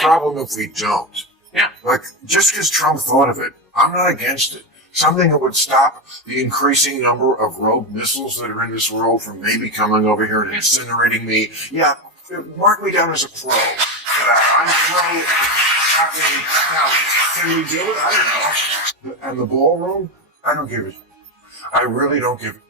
problem if we don't. Yeah. Like, just because Trump thought of it, I'm not against it. Something that would stop the increasing number of rogue missiles that are in this world from maybe coming over here and incinerating me. Yeah, mark me down as a pro. I'm pro having, now, can we do it? I don't know. And the ballroom, I don't give it. I really don't give it.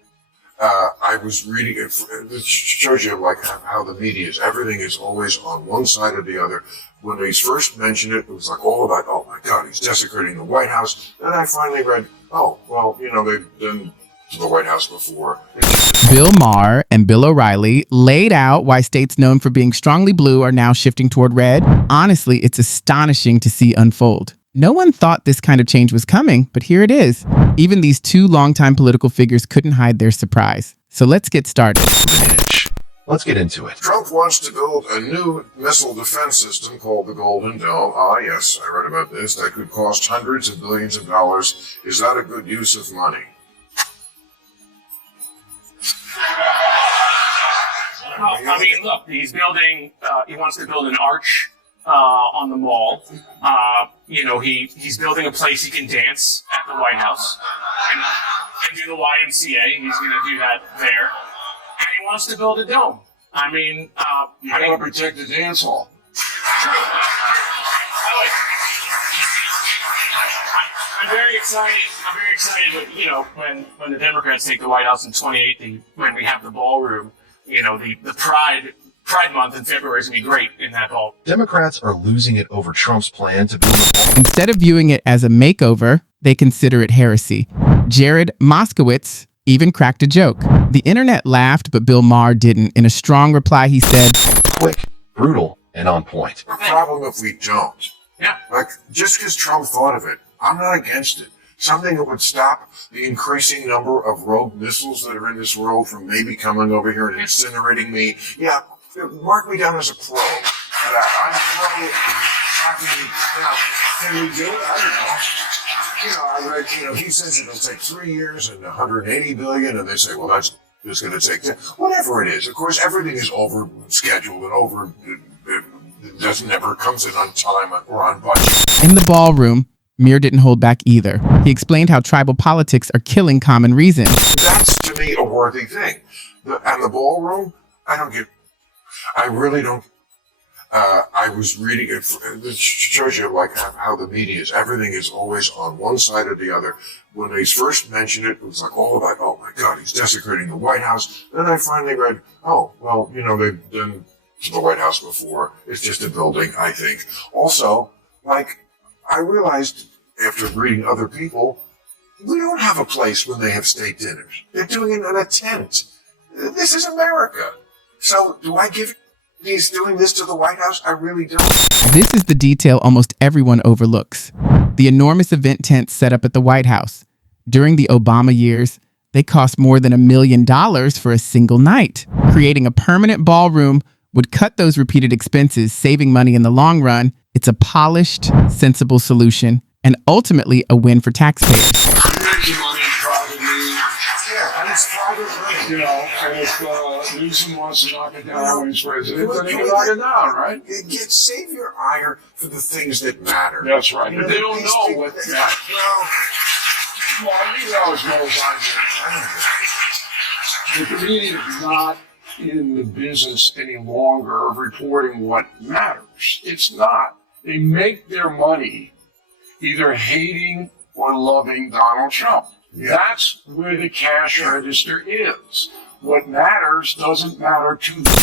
I was reading it. It shows you like how the media is. Everything is always on one side or the other. When they first mentioned it, it was like all about, oh my God, he's desecrating the White House. Then I finally read, oh, well, you know, they've done to the White House before. Bill Maher and Bill O'Reilly laid out why states known for being strongly blue are now shifting toward red. Honestly, it's astonishing to see unfold. No one thought this kind of change was coming, but here it is. Even these two longtime political figures couldn't hide their surprise. So let's get started. Let's get into it. Trump wants to build a new missile defense system called the Golden Dome. Ah, yes, I read about this. That could cost hundreds of billions of dollars. Is that a good use of money? I mean, look, he's building, he wants to build an arch on the mall. You know, he's building a place he can dance at the White House and do the YMCA. He's going to do that there. And he wants to build a dome. I mean, You gotta protect the dance hall. I'm very excited that, you know, when the Democrats take the White House in 2018, when we have the ballroom, you know, the Pride Month in February is going to be great in that ball. Democrats are losing it over Trump's plan to build a ball. Instead of viewing it as a makeover, they consider it heresy. Jared Moskowitz even cracked a joke. The internet laughed, but Bill Maher didn't. In a strong reply, he said, Quick, brutal, and on point. The problem if we don't. Yeah. Like, just because Trump thought of it, I'm not against it. Something that would stop the increasing number of rogue missiles that are in this world from maybe coming over here and incinerating me. Yeah, mark me down as a pro. I'm pro having, can we do it? I don't know. You know, I read, you know, he says it'll take 3 years and 180 billion, and they say, well, that's just going to take 10. Whatever it is. Of course, everything is over scheduled and it doesn't never comes in on time or on budget. in the ballroom, Maher didn't hold back either. He explained how tribal politics are killing common reason. That's, to me, a worthy thing. And the ballroom, I really don't. I was reading it. It shows you like how the media is. Everything is always on one side or the other. When they first mentioned it, it was like all about, oh my God, he's desecrating the White House. Then I finally read, oh, well, you know, they've done to the White House before. It's just a building, I think. Also, like, I realized after reading other people, we don't have a place when they have state dinners. They're doing it in a tent. This is America. So do I give he's doing this to the White House? I really don't. This is the detail almost everyone overlooks. The enormous event tents set up at the White House. During the Obama years, they cost more than $1 million for a single night. Creating a permanent ballroom would cut those repeated expenses, saving money in the long run. It's a polished, sensible solution, and ultimately a win for taxpayers. Making money privately, Yeah, and it's private money. you know, and if Newsom wants to knock it down when he's president, then he can knock it down, right? Save your ire for the things that matter. That's right. You But they don't these know people- what Well, you know as well as I do. The media is not in the business any longer of reporting what matters. It's not. They make their money either hating or loving Donald Trump. Yeah. That's where the cash register is. What matters doesn't matter to them.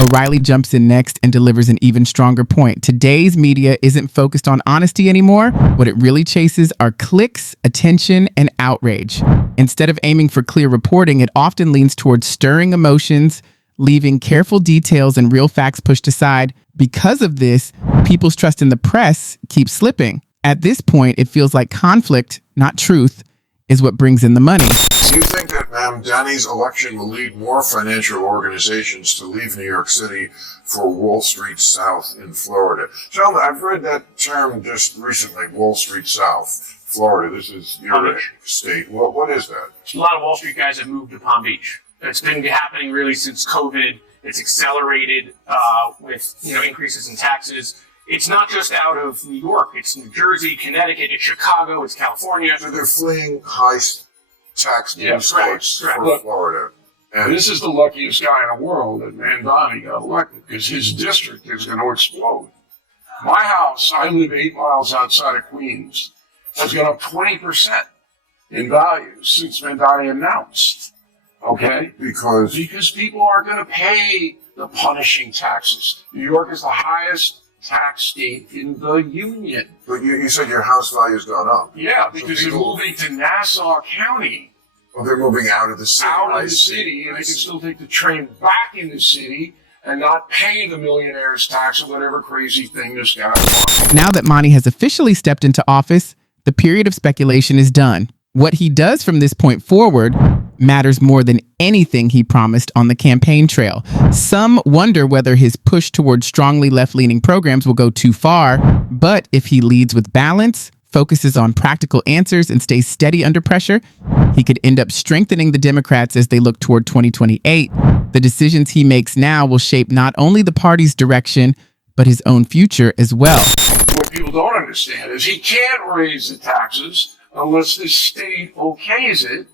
O'Reilly jumps in next and delivers an even stronger point. Today's media isn't focused on honesty anymore. What it really chases are clicks, attention, and outrage. Instead of aiming for clear reporting, it often leans towards stirring emotions, leaving careful details and real facts pushed aside. Because of this, people's trust in the press keeps slipping. At this point, it feels like conflict, not truth, is what brings in the money. Do you think that Danny's election will lead more financial organizations to leave New York City for Wall Street South in Florida? Tell me, I've read that term just recently, Wall Street South, Florida. This is your state. What is that? A lot of Wall Street guys have moved to Palm Beach. It's been happening really since COVID. It's accelerated with increases in taxes. It's not just out of New York. It's New Jersey, Connecticut, it's Chicago, it's California. So they're fleeing high tax states correct. for Florida. And This is the luckiest guy in the world that Mandani got elected because his district is going to explode. My house, I live 8 miles outside of Queens, has gone up 20% in value since Mandani announced. Okay? because Because people aren't going to pay the punishing taxes. New York is the highest tax state in the union. but you said your house value's gone up. Yeah, because they're people- moving to Nassau County, Well, they're moving out of the city. out I of the see. city, and I they can see. still take the train back in the city and not pay the millionaire's tax or whatever crazy thing this guy wants. Now that Monty has officially stepped into office, the period of speculation is done. What he does from this point forward matters more than anything he promised on the campaign trail. Some wonder whether his push towards strongly left-leaning programs will go too far, but if he leads with balance, focuses on practical answers, and stays steady under pressure, he could end up strengthening the Democrats as they look toward 2028. The decisions he makes now will shape not only the party's direction, but his own future as well. What people don't understand is he can't raise the taxes unless the state okays it,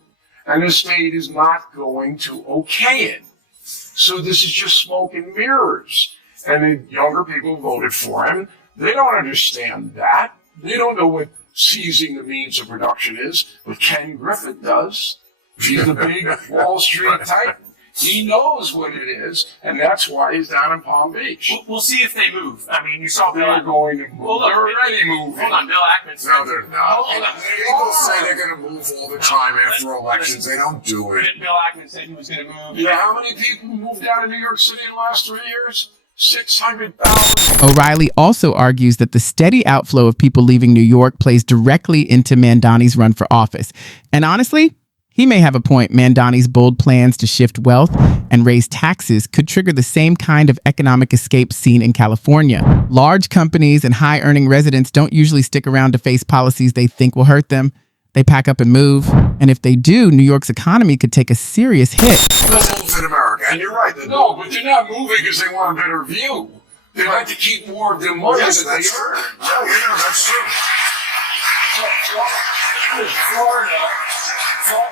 and the state is not going to okay it. So this is just smoke and mirrors. And the younger people voted for him. They don't understand that. They don't know what seizing the means of production is, but Ken Griffin does. He's the big Wall Street titan. He knows what it is, and that's why he's down in Palm Beach. We'll see if they move. I mean, you saw Bill They're Ackman. going to move. Well, look, They're already moving. Hold on, Bill Ackman said. No, they're not. Hold on. People say they're going to move all the time after elections. They don't do it. Bill Ackman said he was going to move. You know how many people moved out of New York City in the last 3 years? 600,000. O'Reilly also argues that the steady outflow of people leaving New York plays directly into Mandani's run for office. And honestly, he may have a point. Mandani's bold plans to shift wealth and raise taxes could trigger the same kind of economic escape seen in California. Large companies and high-earning residents don't usually stick around to face policies they think will hurt them. They pack up and move. And if they do, New York's economy could take a serious hit. They'll move in America, and you're right. No, but they're not moving because they want a better view. They like to keep more of their money Yes, that they that's earn. yeah, that's true.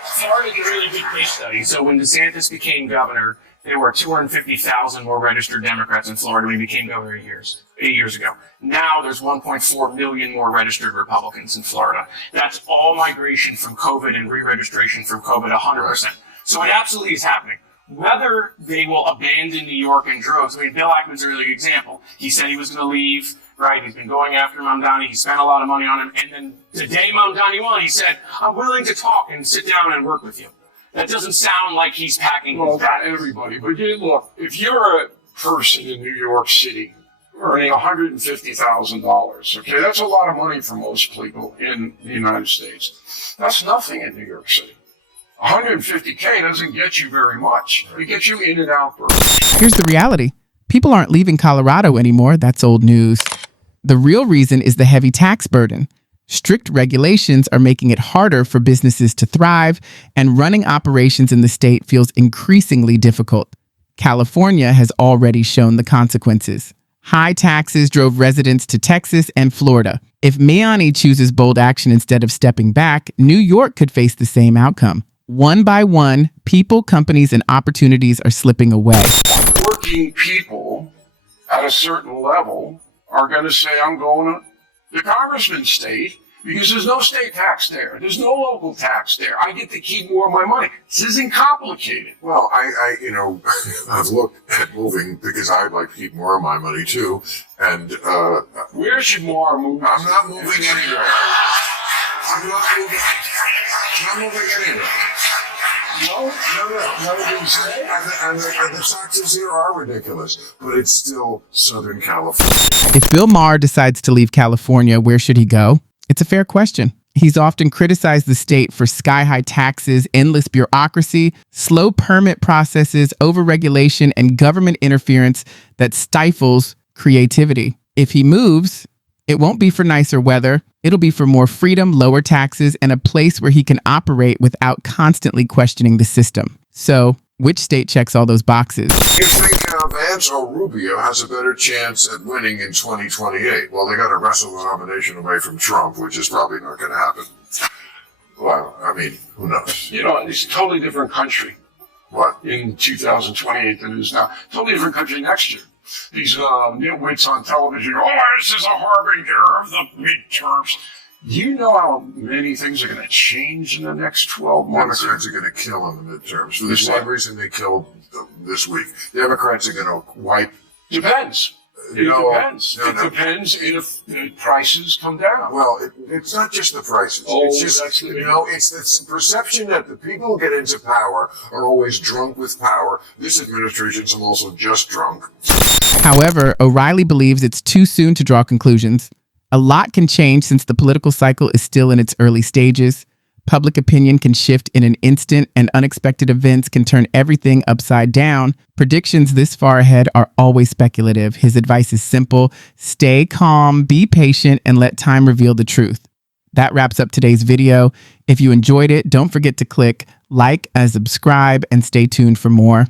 Florida's a really good case study. So when DeSantis became governor, there were 250,000 more registered Democrats in Florida when he became governor 8 years ago. Now there's 1.4 million more registered Republicans in Florida. That's all migration from COVID and re-registration from COVID, 100%. So it absolutely is happening. Whether they will abandon New York in droves, I mean, Bill Ackman's a really good example. He said he was going to leave, right? He's been going after Mamdani. He spent a lot of money on him. And then the day Mamdani won, he said, I'm willing to talk and sit down and work with you. That doesn't sound like he's packing Well, his not bags. everybody, but you look, if you're a person in New York City earning $150,000, okay, that's a lot of money for most people in the United States. That's nothing in New York City. 150K doesn't get you very much. It gets you in and out. Here's the reality. People aren't leaving Colorado anymore. That's old news. The real reason is the heavy tax burden. Strict regulations are making it harder for businesses to thrive, and running operations in the state feels increasingly difficult. California has already shown the consequences. High taxes drove residents to Texas and Florida. If Miani chooses bold action instead of stepping back, New York could face the same outcome. One by one, people, companies, and opportunities are slipping away. Working people at a certain level are going to say, I'm going to the congressman's state because there's no state tax there. There's no local tax there. I get to keep more of my money. This isn't complicated. Well, I've looked at moving because I'd like to keep more of my money too. And Where should Maher move? I'm not moving anywhere. I'm not moving anywhere. No. And the taxes here are ridiculous, but it's still Southern California. If Bill Maher decides to leave California, where should he go? It's a fair question. He's often criticized the state for sky-high taxes, endless bureaucracy, slow permit processes, overregulation, and government interference that stifles creativity. If he moves, it won't be for nicer weather. It'll be for more freedom, lower taxes, and a place where he can operate without constantly questioning the system. So, which state checks all those boxes? You think now Vance or Rubio has a better chance at winning in 2028. Well, they got to wrestle the nomination away from Trump, which is probably not going to happen. Well, I mean, who knows? You know, it's a totally different country What? in 2028 than it is now. Totally different country next year. These nitwits on television, oh, this is a harbinger of the midterms. You know how many things are going to change in the next 12 months? Democrats are going to kill in the midterms for the same reason they killed this week. Democrats are going to wipe. Depends. It depends. It depends if the prices come down. Well, it's not just the prices. Oh, it's just, that's the- it's this perception that the people who get into power are always drunk with power. This administration's also just drunk. However, O'Reilly believes it's too soon to draw conclusions. A lot can change since the political cycle is still in its early stages. Public opinion can shift in an instant, and unexpected events can turn everything upside down. Predictions this far ahead are always speculative. His advice is simple: stay calm, be patient, and let time reveal the truth. That wraps up today's video. If you enjoyed it, don't forget to click like and subscribe and stay tuned for more.